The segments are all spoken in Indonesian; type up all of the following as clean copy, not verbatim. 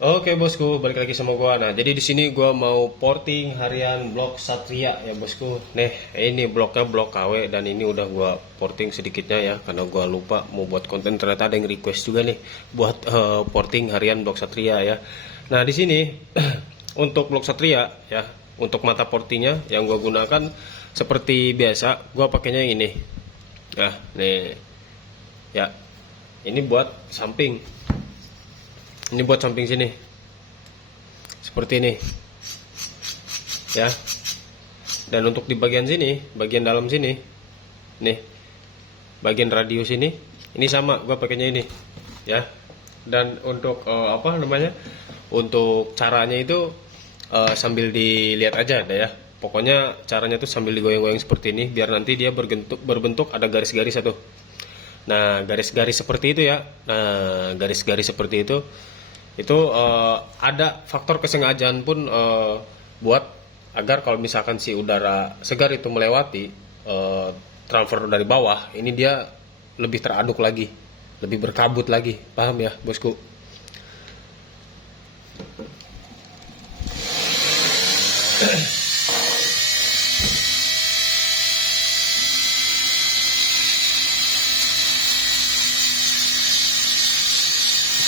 Oke bosku, balik lagi sama gua. Nah, jadi di sini gua mau porting harian blok Satria ya bosku. Nih, ini bloknya blok KW dan ini udah gua porting sedikitnya ya karena gua lupa mau buat konten, ternyata ada yang request juga nih buat porting harian blok Satria ya. Nah, di sini untuk blok Satria ya, untuk mata portingnya yang gua gunakan seperti biasa, gua pakainya yang ini. Nah, nih ya. Ini buat samping. Ini buat samping sini. Seperti ini. Ya. Dan untuk di bagian sini, bagian dalam sini, nih, bagian radius ini sama, gua pakainya ini, ya. Dan untuk apa namanya? Untuk caranya itu sambil dilihat aja, ada ya. Pokoknya caranya tuh sambil digoyang-goyang seperti ini, biar nanti dia berbentuk ada garis-garis satu. Nah, garis-garis seperti itu ya. Nah, garis-garis seperti itu ada faktor kesengajaan pun buat agar kalau misalkan si udara segar itu melewati transfer dari bawah, ini dia lebih teraduk lagi, lebih berkabut lagi, paham ya bosku?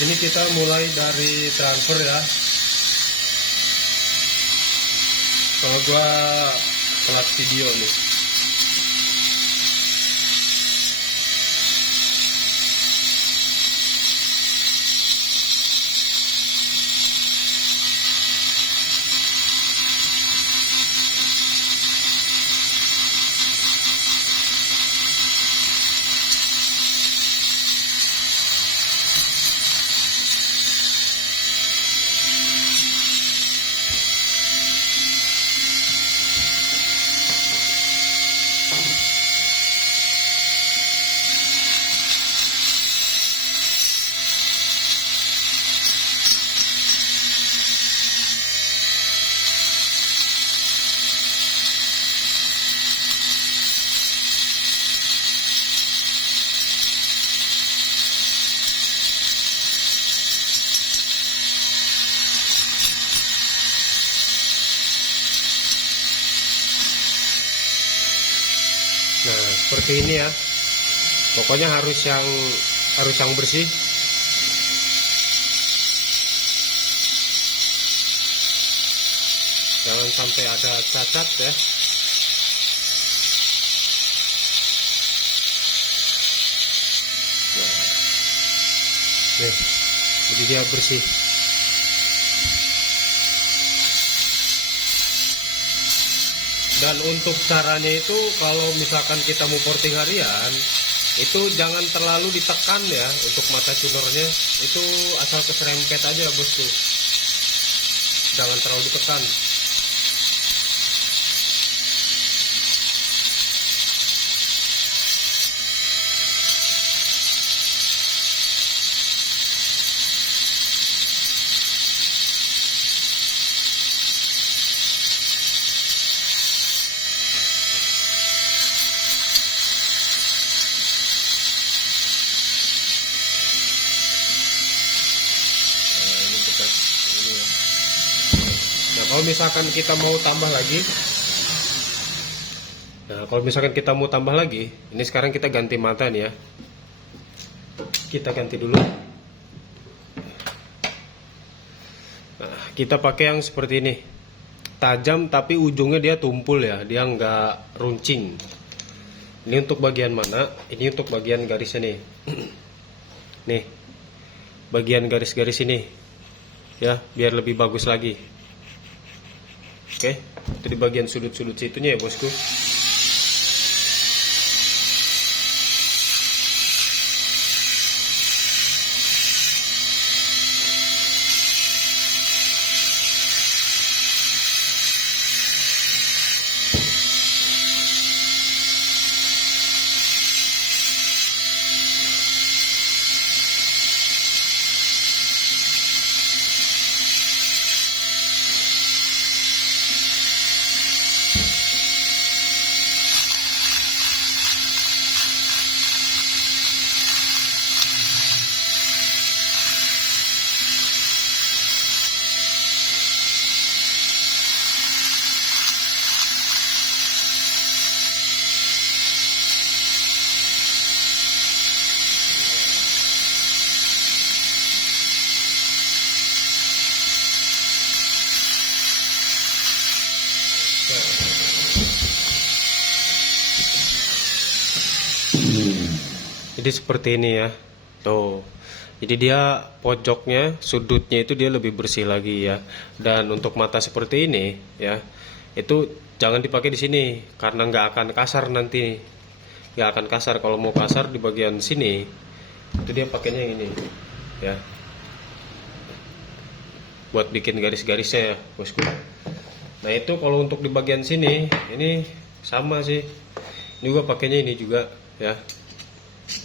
Ini kita mulai dari transfer ya. Kalau gua telat video nih. Nah, seperti ini ya. Pokoknya harus yang bersih. Jangan sampai ada cacat ya. Nah, nih, jadi dia bersih. Dan untuk caranya itu kalau misalkan kita mau porting harian, itu jangan terlalu ditekan ya untuk mata cunornya, itu asal keserempet aja bosku. Jangan terlalu ditekan. Ini dekat ini ya. Nah, kalau misalkan kita mau tambah lagi, ini sekarang kita ganti mata nih ya. Kita ganti dulu. Nah, kita pakai yang seperti ini. Tajam tapi ujungnya dia tumpul ya, dia nggak runcing. Ini untuk bagian mana? Ini untuk bagian garisnya nih. Nih, bagian garis-garis ini ya, biar lebih bagus lagi. Oke, itu di bagian sudut-sudut situnya ya bosku. Jadi seperti ini ya. Tuh. Jadi dia pojoknya, sudutnya itu dia lebih bersih lagi ya. Dan untuk mata seperti ini ya, itu jangan dipakai di sini karena nggak akan kasar nanti. Nggak akan kasar. Kalau mau kasar di bagian sini, itu dia pakainya yang ini ya. Buat bikin garis-garisnya ya, bosku. Nah itu kalau untuk di bagian sini, ini sama sih. Ini juga pakainya ini juga ya,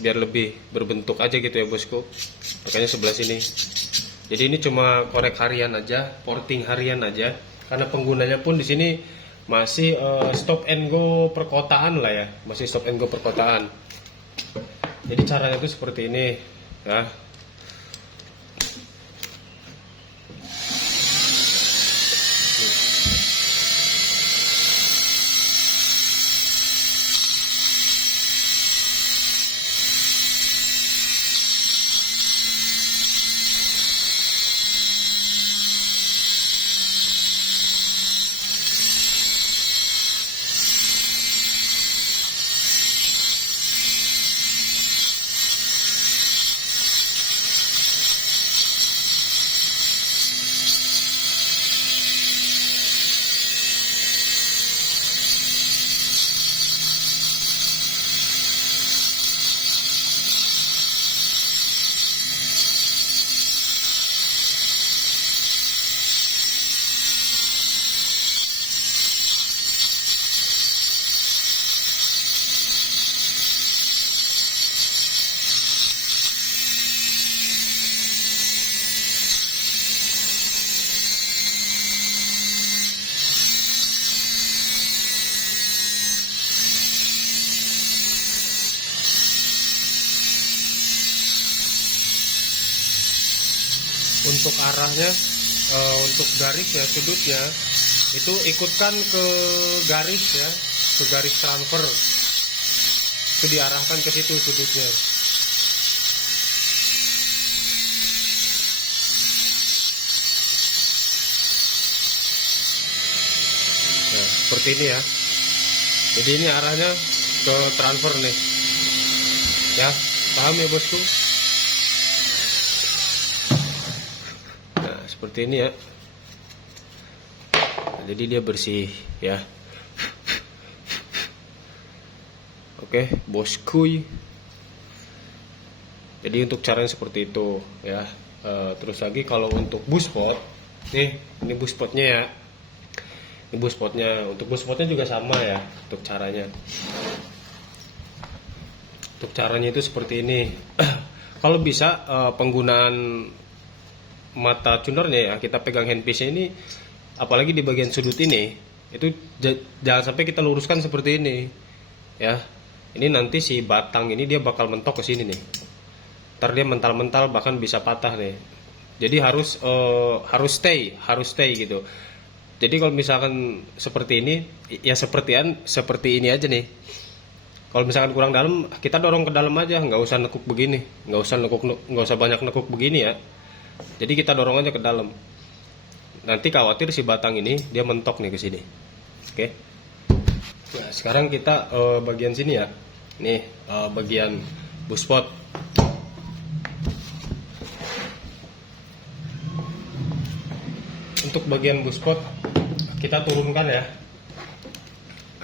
biar lebih berbentuk aja gitu ya bosku. Makanya sebelah sini. Jadi ini cuma korek harian aja, porting harian aja. Karena penggunanya pun di sini masih stop and go perkotaan lah ya, masih stop and go perkotaan. Jadi caranya itu seperti ini ya. Untuk arahnya, untuk garisnya, sudutnya itu ikutkan ke garis ya, ke garis transfer. Itu diarahkan ke situ sudutnya. Nah, seperti ini ya. Jadi ini arahnya ke transfer nih. Ya, paham ya bosku? Nah, seperti ini ya. Nah, jadi dia bersih ya. Oke, bosku. Jadi untuk caranya seperti itu ya. Terus lagi kalau untuk buspot, nih ini buspotnya ya. Ini buspotnya. Untuk buspotnya juga sama ya. Untuk caranya. Untuk caranya itu seperti ini. Kalau bisa penggunaan mata tunernya ya, kita pegang handpiece ini, apalagi di bagian sudut ini, itu jangan sampai kita luruskan seperti ini ya. Ini nanti si batang ini dia bakal mentok ke sini nih. Ntar dia mental-mental bahkan bisa patah nih. Jadi harus stay gitu. Jadi kalau misalkan seperti ini, ya seperti ini aja nih. Kalau misalkan kurang dalam, kita dorong ke dalam aja, nggak usah nekuk begini, nggak usah banyak nekuk begini ya. Jadi kita dorong aja ke dalam. Nanti khawatir si batang ini dia mentok nih ke sini. Oke. Nah, sekarang kita bagian sini ya. Nih bagian buspot. Untuk bagian buspot kita turunkan ya.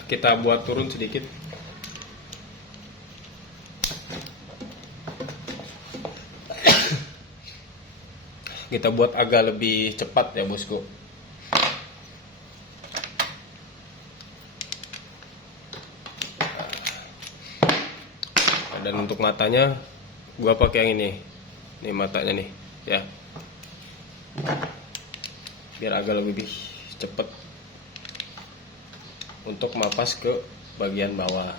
Kita buat turun sedikit. Kita buat agak lebih cepat ya bosku. Dan untuk matanya gua pakai yang ini matanya nih ya, biar agak lebih cepat untuk mapas ke bagian bawah.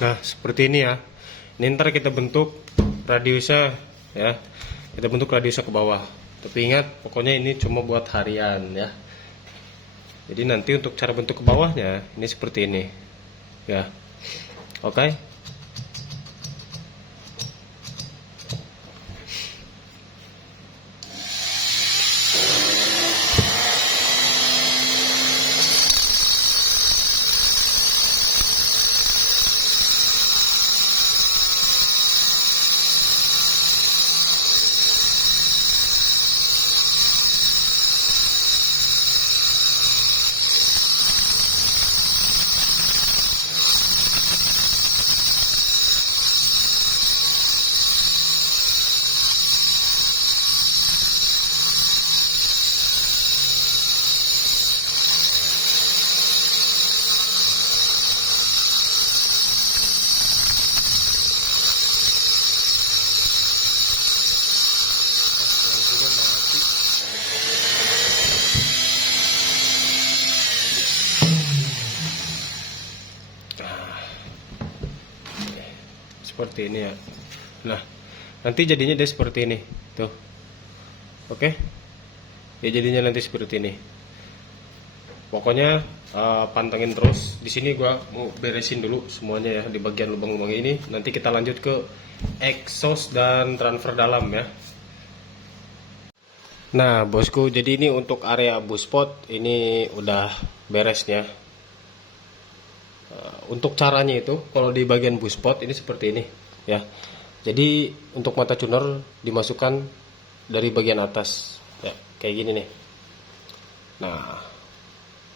Nah, seperti ini ya. Ini ntar kita bentuk radiusnya ya. Kita bentuk radiusnya ke bawah. Tapi ingat, pokoknya ini cuma buat harian ya. Jadi nanti untuk cara bentuk ke bawahnya ini seperti ini. Ya. Oke. Seperti ini ya. Nah, nanti jadinya dia seperti ini tuh. Oke, dia jadinya nanti seperti ini. Pokoknya pantengin terus. Di sini gua mau beresin dulu semuanya ya di bagian lubang-lubang ini. Nanti kita lanjut ke exhaust dan transfer dalam ya. Nah bosku, jadi ini untuk area buspot ini udah beres ya. Untuk caranya itu, kalau di bagian buspot ini seperti ini ya. Jadi untuk mata tuner dimasukkan dari bagian atas ya, kayak gini nih. Nah,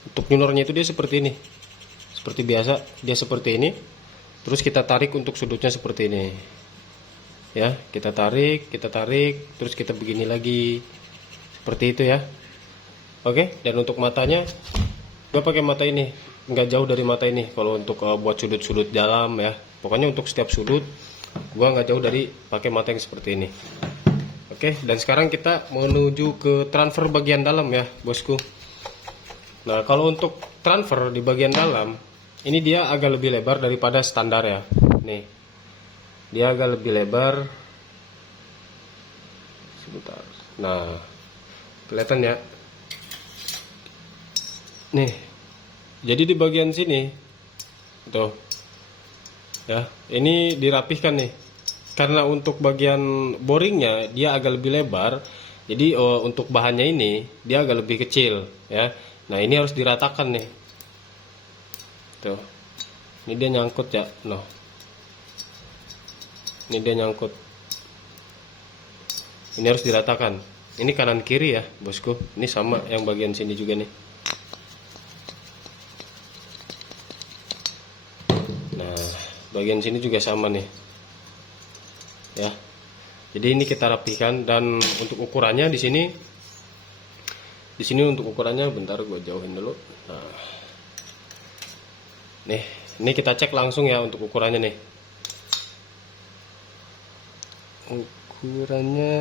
untuk tunernya itu dia seperti ini, seperti biasa dia seperti ini. Terus kita tarik untuk sudutnya seperti ini ya. Kita tarik, terus kita begini lagi, seperti itu ya. Oke, dan untuk matanya gue pakai mata ini, nggak jauh dari mata ini kalau untuk buat sudut-sudut dalam ya. Pokoknya untuk setiap sudut gua nggak jauh dari pakai mata yang seperti ini. Oke, dan sekarang kita menuju ke transfer bagian dalam ya bosku. Nah, kalau untuk transfer di bagian dalam ini dia agak lebih lebar daripada standar ya. Nih, dia agak lebih lebar. Sebentar. Nah, kelihatan ya. Nih, jadi di bagian sini tuh ya, ini dirapihkan nih karena untuk bagian boringnya dia agak lebih lebar. Jadi untuk bahannya ini dia agak lebih kecil ya. Nah, ini harus diratakan nih tuh. Ini dia nyangkut ya, noh. Ini dia nyangkut, ini harus diratakan. Ini kanan kiri ya bosku. Ini sama yang bagian sini juga nih. Bagian sini juga sama nih ya. Jadi ini kita rapihkan, dan untuk ukurannya di sini untuk ukurannya bentar gue jauhin dulu. Nah, nih ini kita cek langsung ya untuk ukurannya nih. Ukurannya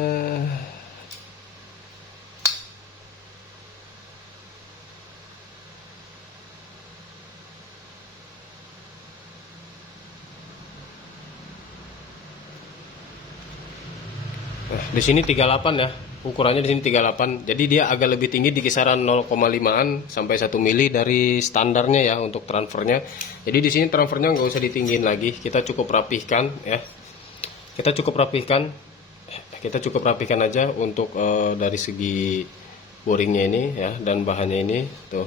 di sini 38 ya. Ukurannya di sini 38. Jadi dia agak lebih tinggi di kisaran 0,5an sampai 1 mili dari standarnya ya untuk transfernya. Jadi di sini transfernya nggak usah ditinggiin lagi. Kita cukup rapihkan ya. Kita cukup rapihkan aja untuk dari segi boringnya ini ya, dan bahannya ini tuh.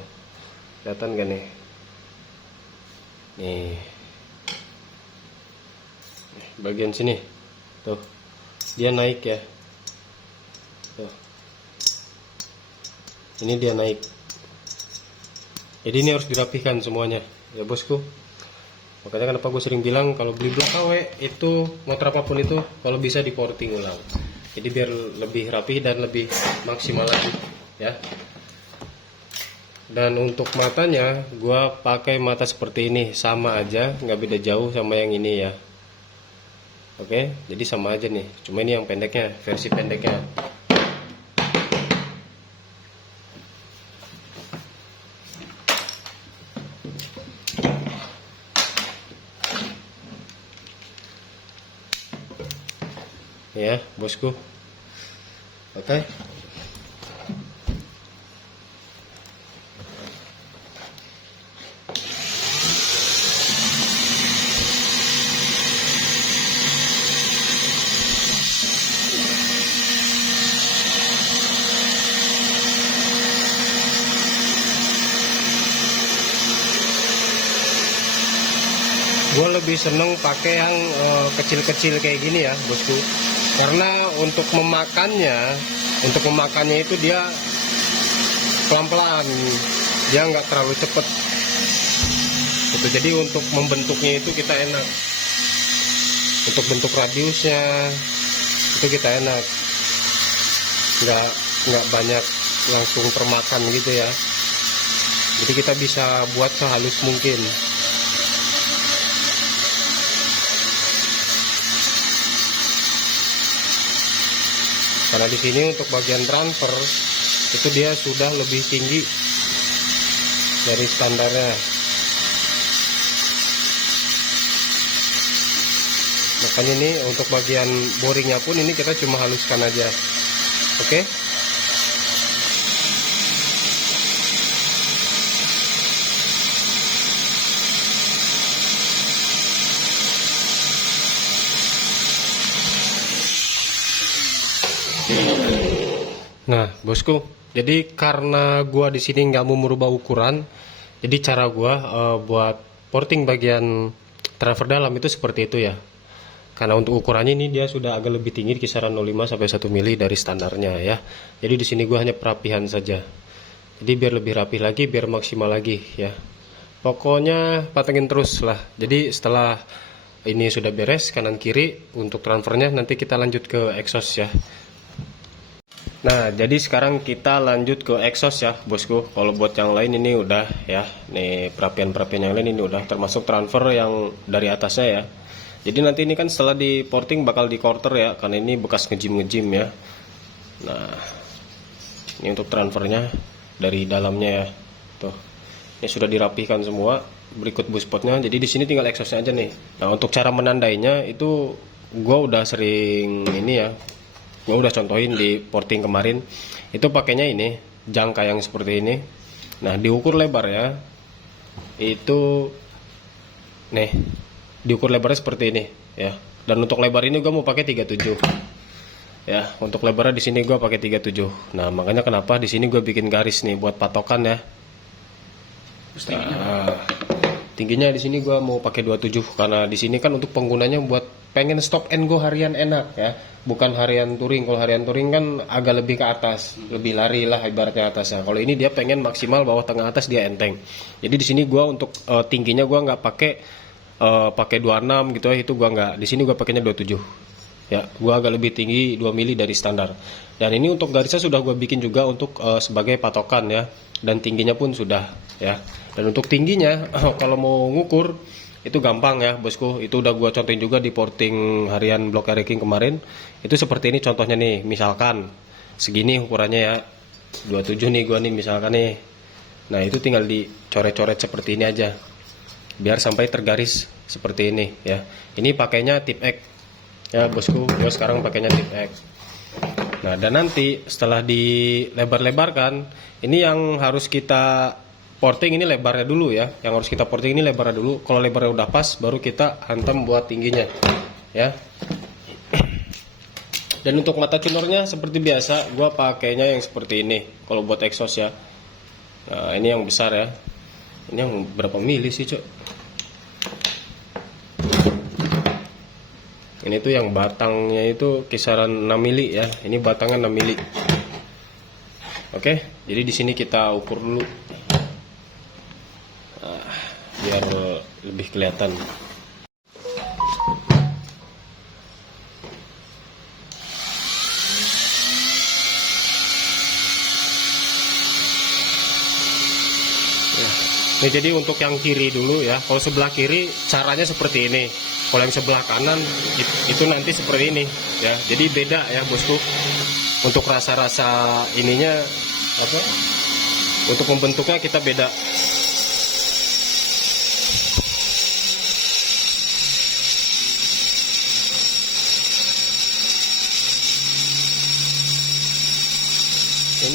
Kelihatan gak nih? Nih. Bagian sini tuh. Dia naik ya. Tuh. Ini dia naik. Jadi ini harus dirapihkan semuanya ya bosku. Makanya kenapa gue sering bilang kalau beli blok KW itu motor apapun itu kalau bisa di porting ulang. Jadi biar lebih rapi dan lebih maksimal lagi ya. Dan untuk matanya gue pakai mata seperti ini, sama aja, nggak beda jauh sama yang ini ya. Oke, jadi sama aja nih. Cuma ini yang pendeknya, versi pendeknya. ya bosku. Oke. Gue lebih seneng pakai yang kecil-kecil kayak gini ya bosku, karena untuk memakannya itu dia pelan-pelan, dia nggak terlalu cepet gitu. Jadi untuk membentuknya itu kita enak, untuk bentuk radiusnya itu kita enak, nggak banyak langsung termakan gitu ya. Jadi kita bisa buat sehalus mungkin. Karena di sini untuk bagian transfer itu dia sudah lebih tinggi dari standarnya. Makanya ini untuk bagian boringnya pun ini kita cuma haluskan aja. Oke. Nah, bosku, jadi karena gua di sini nggak mau merubah ukuran, jadi cara gua buat porting bagian transfer dalam itu seperti itu ya. Karena untuk ukurannya ini dia sudah agak lebih tinggi, kisaran 0,5 sampai 1 mili dari standarnya ya. Jadi di sini gua hanya perapihan saja. Jadi biar lebih rapi lagi, biar maksimal lagi ya. Pokoknya patengin terus lah. Jadi setelah ini sudah beres kanan kiri untuk transfernya, nanti kita lanjut ke exhaust ya. Nah, jadi sekarang kita lanjut ke exhaust ya, bosku. Kalau buat yang lain ini udah ya. Nih, perapian-perapian yang lain ini udah termasuk transfer yang dari atasnya ya. Jadi nanti ini kan setelah di porting bakal di quarter ya, karena ini bekas ngejim ya. Nah, ini untuk transfernya dari dalamnya ya. Tuh. Ini sudah dirapihkan semua. Berikut buspotnya. Jadi di sini tinggal exhaustnya aja nih. Nah, untuk cara menandainya itu gua udah sering ini ya. Gue udah contohin di porting kemarin, itu pakainya ini jangka yang seperti ini. Nah, diukur lebar ya, itu nih diukur lebarnya seperti ini ya. Dan untuk lebar ini gue mau pakai 37 ya. Untuk lebarnya di sini gue pakai 37. Nah, makanya kenapa di sini gue bikin garis nih buat patokan ya. Nah, tingginya di sini gue mau pakai 27 karena di sini kan untuk penggunanya buat pengen stop and go harian enak ya, bukan harian touring. Kalau harian touring kan agak lebih ke atas, lebih lari lah ibaratnya atasnya. Kalau ini dia pengen maksimal bawah tengah atas dia enteng. Jadi di sini gua untuk tingginya gua nggak pakai 26 gitu ya, itu gua nggak. Di sini gua pakainya 27. Ya, gua agak lebih tinggi 2 mili dari standar. Dan ini untuk garisnya sudah gua bikin juga untuk sebagai patokan ya. Dan tingginya pun sudah ya. Dan untuk tingginya kalau mau ngukur itu gampang ya bosku, itu udah gua contohin juga di porting harian block ranking kemarin. Itu seperti ini contohnya nih, misalkan segini ukurannya ya, 27 nih gua nih misalkan nih. Nah, itu tinggal dicoret-coret seperti ini aja biar sampai tergaris seperti ini ya. Ini pakainya tip X ya bosku, gua sekarang pakainya tip X. Nah, dan nanti setelah dilebar-lebarkan, ini yang harus kita porting ini lebarnya dulu ya. Yang harus kita porting ini lebarnya dulu. Kalau lebarnya udah pas, baru kita hantam buat tingginya ya. Dan untuk mata tunernya seperti biasa, gua pakainya yang seperti ini kalau buat exhaust ya. Nah, ini yang besar ya. Ini yang berapa mili sih, Cok? Ini tuh yang batangnya itu kisaran 6 mili ya. Ini batangnya 6 mili. Oke, jadi di sini kita ukur dulu. Biar lebih kelihatan. Nah, jadi untuk yang kiri dulu ya. Kalau sebelah kiri caranya seperti ini. Kalau yang sebelah kanan itu nanti seperti ini ya. Jadi beda ya bosku. Untuk rasa-rasa ininya apa? Untuk membentuknya kita beda.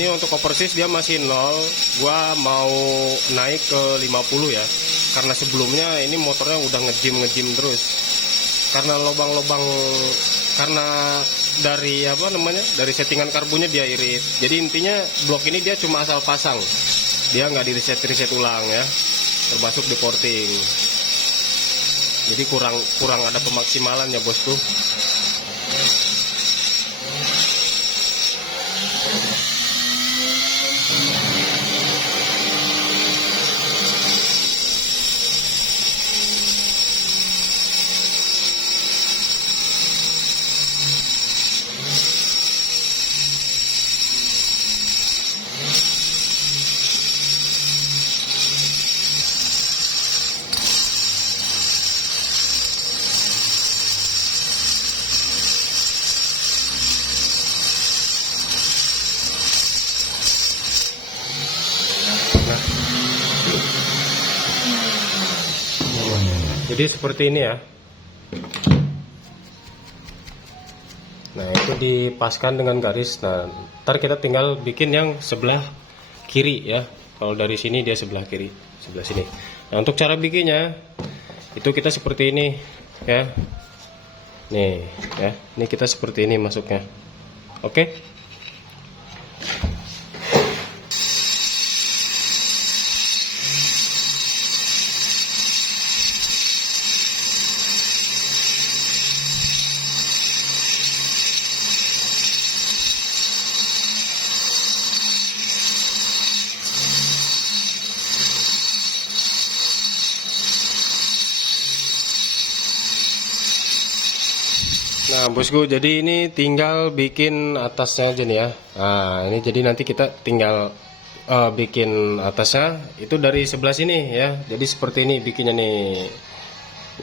ini untuk oversis dia masih 0. Gua mau naik ke 50 ya. Karena sebelumnya ini motornya udah ngejim terus. Karena lubang-lubang, karena dari apa namanya, dari settingan karbonnya dia irit. Jadi intinya blok ini dia cuma asal pasang, dia nggak di reset ulang ya, termasuk di porting. Jadi kurang ada pemaksimalan ya bosku. Jadi seperti ini ya. Nah itu dipaskan dengan garis. Nah ntar kita tinggal bikin yang sebelah kiri ya. Kalau dari sini dia sebelah kiri, sebelah sini. Nah untuk cara bikinnya itu kita seperti ini ya. Nih ya, ini kita seperti ini masuknya. Oke. Nah bosku, jadi ini tinggal bikin atasnya aja nih ya. Nah ini jadi nanti kita tinggal bikin atasnya itu dari sebelah sini ya. Jadi seperti ini bikinnya nih.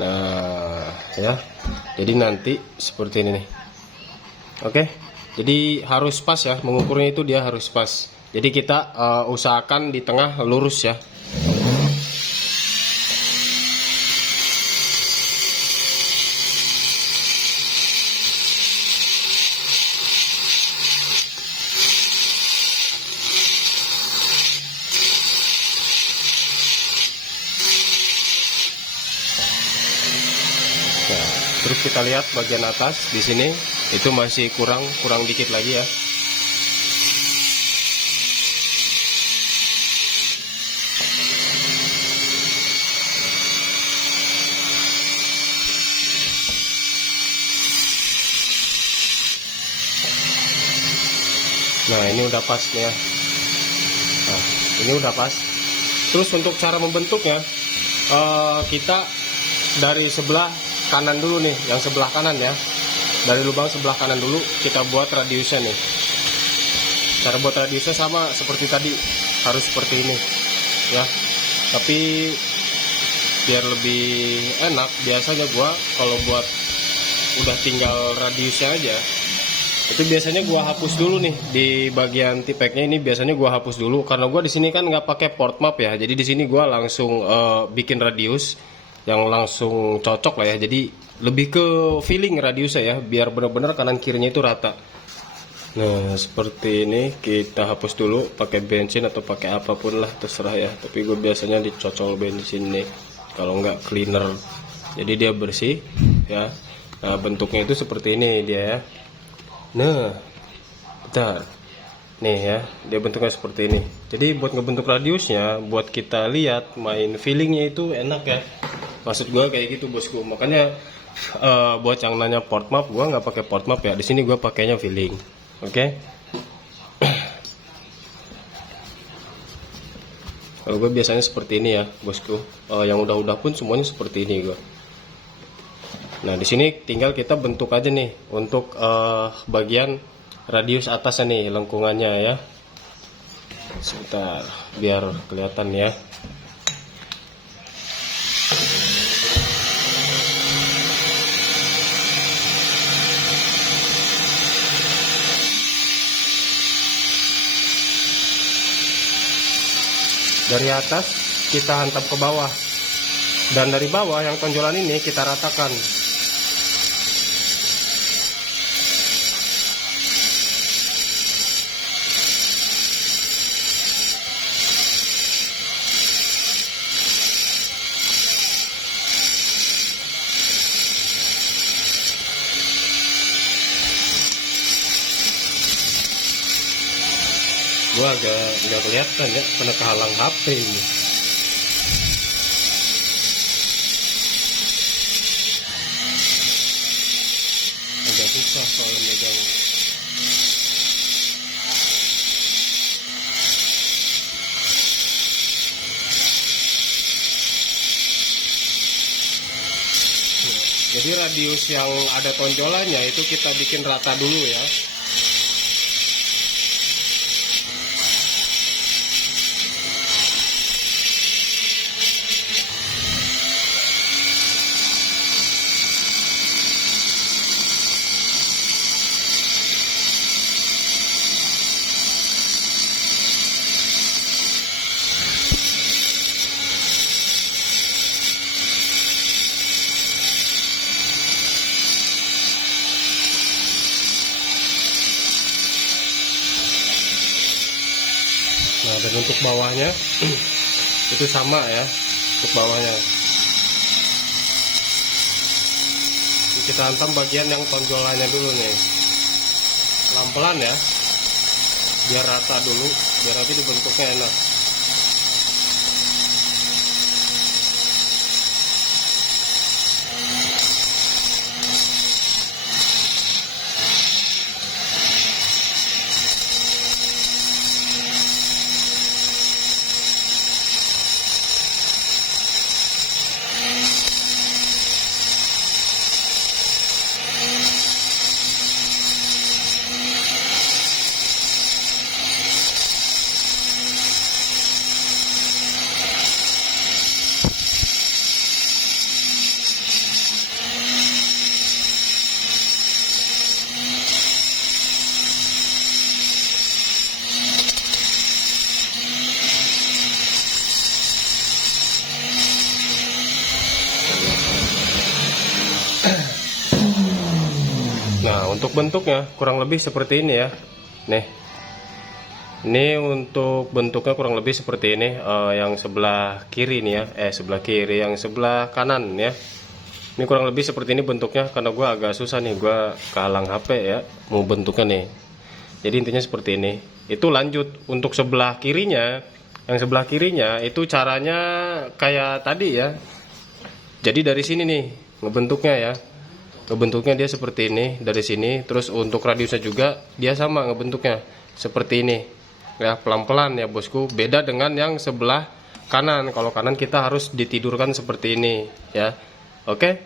Nah ya, jadi nanti seperti ini nih. Oke, jadi harus pas ya, mengukurnya itu dia harus pas. Jadi kita usahakan di tengah lurus ya. Terus kita lihat bagian atas di sini itu masih kurang dikit lagi ya. Nah ini udah pas nih ya. Nah ini udah pas. Terus untuk cara membentuknya kita dari sebelah kanan dulu nih, yang sebelah kanan ya. Dari lubang sebelah kanan dulu kita buat radiusnya nih. Cara buat radiusnya sama seperti tadi, harus seperti ini ya. Tapi biar lebih enak, biasanya gua kalau buat udah tinggal radiusnya aja, itu biasanya gua hapus dulu nih di bagian tipeknya. Ini biasanya gua hapus dulu karena gua di sini kan nggak pakai port map ya. Jadi di sini gua langsung bikin radius yang langsung cocok lah ya. Jadi lebih ke feeling radiusnya ya, biar benar-benar kanan kirinya itu rata. Nah seperti ini kita hapus dulu pakai bensin atau pakai apapun lah, terserah ya. Tapi gue biasanya dicocol bensin nih, kalau nggak cleaner, jadi dia bersih ya. Nah bentuknya itu seperti ini dia ya. Nah bentar nih ya, dia bentuknya seperti ini. Jadi buat ngebentuk radiusnya, buat kita lihat main feelingnya itu enak ya. Maksud gue kayak gitu bosku. Makanya buat yang nanya port map, gue nggak pakai port map ya. Di sini gue pakainya feeling. Oke. Kalau gue biasanya seperti ini ya bosku. Yang udah pun semuanya seperti ini gue. Nah di sini tinggal kita bentuk aja nih untuk bagian radius atasnya nih, lengkungannya ya. Sebentar biar kelihatan ya. Dari atas kita hantam ke bawah, dan dari bawah yang tonjolan ini kita ratakan. Gua agak nggak kelihatan ya, karena kehalang HP ini. Agak susah soalnya megang. Jadi radius yang ada tonjolannya itu kita bikin rata dulu ya. Nah, dan untuk bawahnya itu sama ya, untuk bawahnya. Ini kita hantam bagian yang tonjolannya dulu nih, pelan-pelan ya, biar rata dulu, biar nanti dibentuknya enak. Nah, untuk bentuknya kurang lebih seperti ini ya. Nih, ini untuk bentuknya kurang lebih seperti ini. Yang sebelah kiri nih ya, sebelah kiri, yang sebelah kanan ya. Ini kurang lebih seperti ini bentuknya. Karena gue agak susah nih, gue kehalang HP ya, mau bentuknya nih. Jadi intinya seperti ini. Itu lanjut untuk sebelah kirinya. Yang sebelah kirinya itu caranya kayak tadi ya. Jadi dari sini nih ngebentuknya ya. Ngebentuknya dia seperti ini dari sini. Terus untuk radiusnya juga dia sama ngebentuknya seperti ini ya, pelan-pelan ya bosku. Beda dengan yang sebelah kanan. Kalau kanan kita harus ditidurkan seperti ini ya. Oke,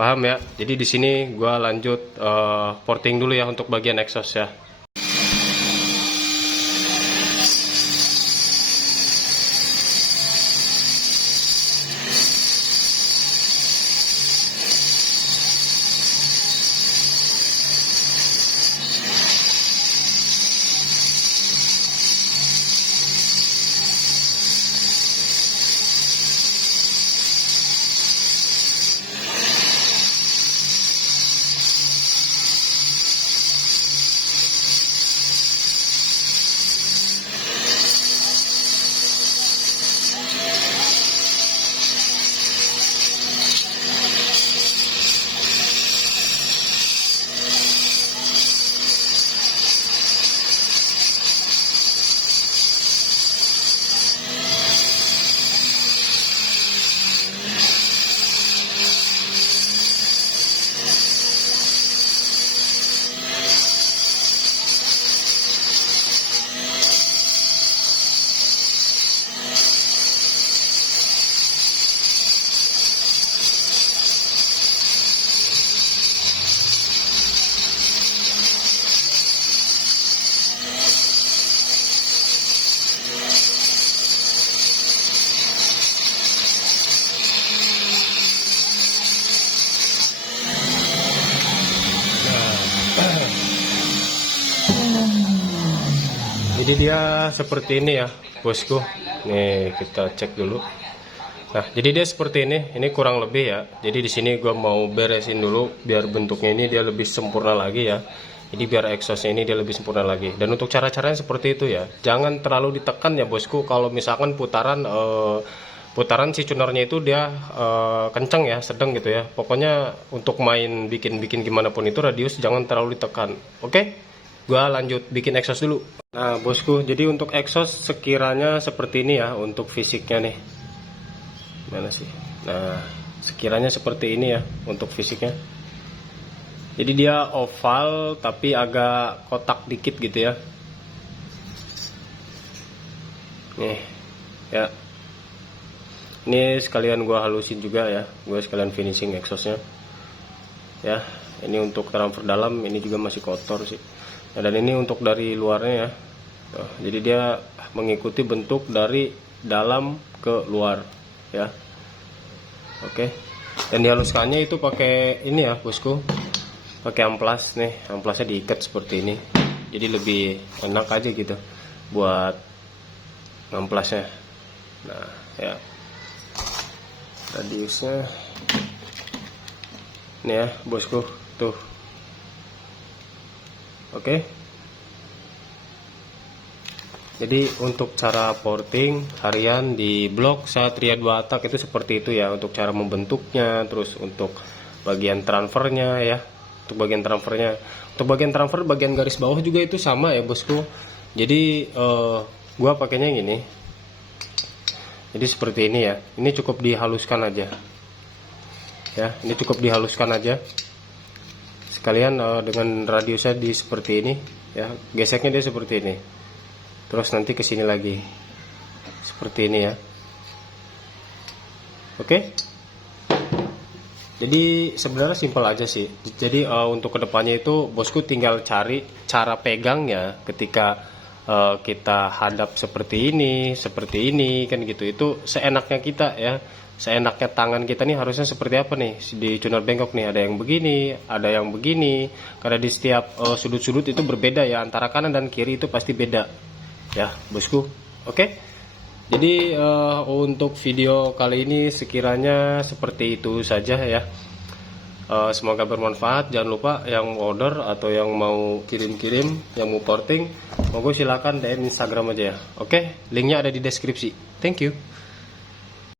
paham ya. Jadi di sini gua lanjut porting dulu ya untuk bagian exhaust ya. Jadi dia seperti ini ya bosku. Nih kita cek dulu. Nah jadi dia seperti ini kurang lebih ya. Jadi di sini gua mau beresin dulu biar bentuknya ini dia lebih sempurna lagi ya. Jadi biar exhaustnya ini dia lebih sempurna lagi. Dan untuk cara-caranya seperti itu ya. Jangan terlalu ditekan ya bosku. Kalau misalkan putaran si tunernya itu dia kenceng ya, sedang gitu ya. Pokoknya untuk main bikin gimana pun itu radius jangan terlalu ditekan. Oke? Gua lanjut bikin exhaust dulu. Nah bosku, jadi untuk exhaust sekiranya seperti ini ya untuk fisiknya nih. Mana sih? Nah sekiranya seperti ini ya untuk fisiknya. Jadi dia oval tapi agak kotak dikit gitu ya. Nih ya. Ini sekalian gua halusin juga ya. Gua sekalian finishing exhaustnya. Ya, ini untuk transfer dalam, ini juga masih kotor sih. Nah, dan ini untuk dari luarnya ya. Tuh, jadi dia mengikuti bentuk dari dalam ke luar ya. Oke. Dan dihaluskannya itu pakai ini ya bosku, pakai amplas nih. Amplasnya diikat seperti ini, jadi lebih enak aja gitu buat ngamplasnya. Nah ya, radiusnya ini ya bosku tuh. Oke. Jadi untuk cara porting harian di blok Satria 2 tak itu seperti itu ya, untuk cara membentuknya, terus untuk bagian transfernya ya. Untuk bagian transfernya, bagian garis bawah juga itu sama ya bosku. Jadi gua pakainya yang ini. Jadi seperti ini ya. Ini cukup dihaluskan aja. Ya, ini cukup dihaluskan aja. Sekalian dengan radiusnya di seperti ini ya. Geseknya dia seperti ini. Terus nanti ke sini lagi seperti ini ya. Oke. Jadi sebenarnya simpel aja sih. Jadi untuk kedepannya itu bosku tinggal cari cara pegangnya ketika kita hadap seperti ini kan gitu. Itu seenaknya kita ya. Seenaknya tangan kita nih harusnya seperti apa nih di tuner bengkok nih. Ada yang begini, ada yang begini. Karena di setiap sudut-sudut itu berbeda ya, antara kanan dan kiri itu pasti beda ya bosku. Oke. Jadi untuk video kali ini sekiranya seperti itu saja ya. Semoga bermanfaat. Jangan lupa yang order atau yang mau kirim-kirim, yang mau porting, monggo silakan DM Instagram aja ya. Oke, linknya ada di deskripsi. Thank you.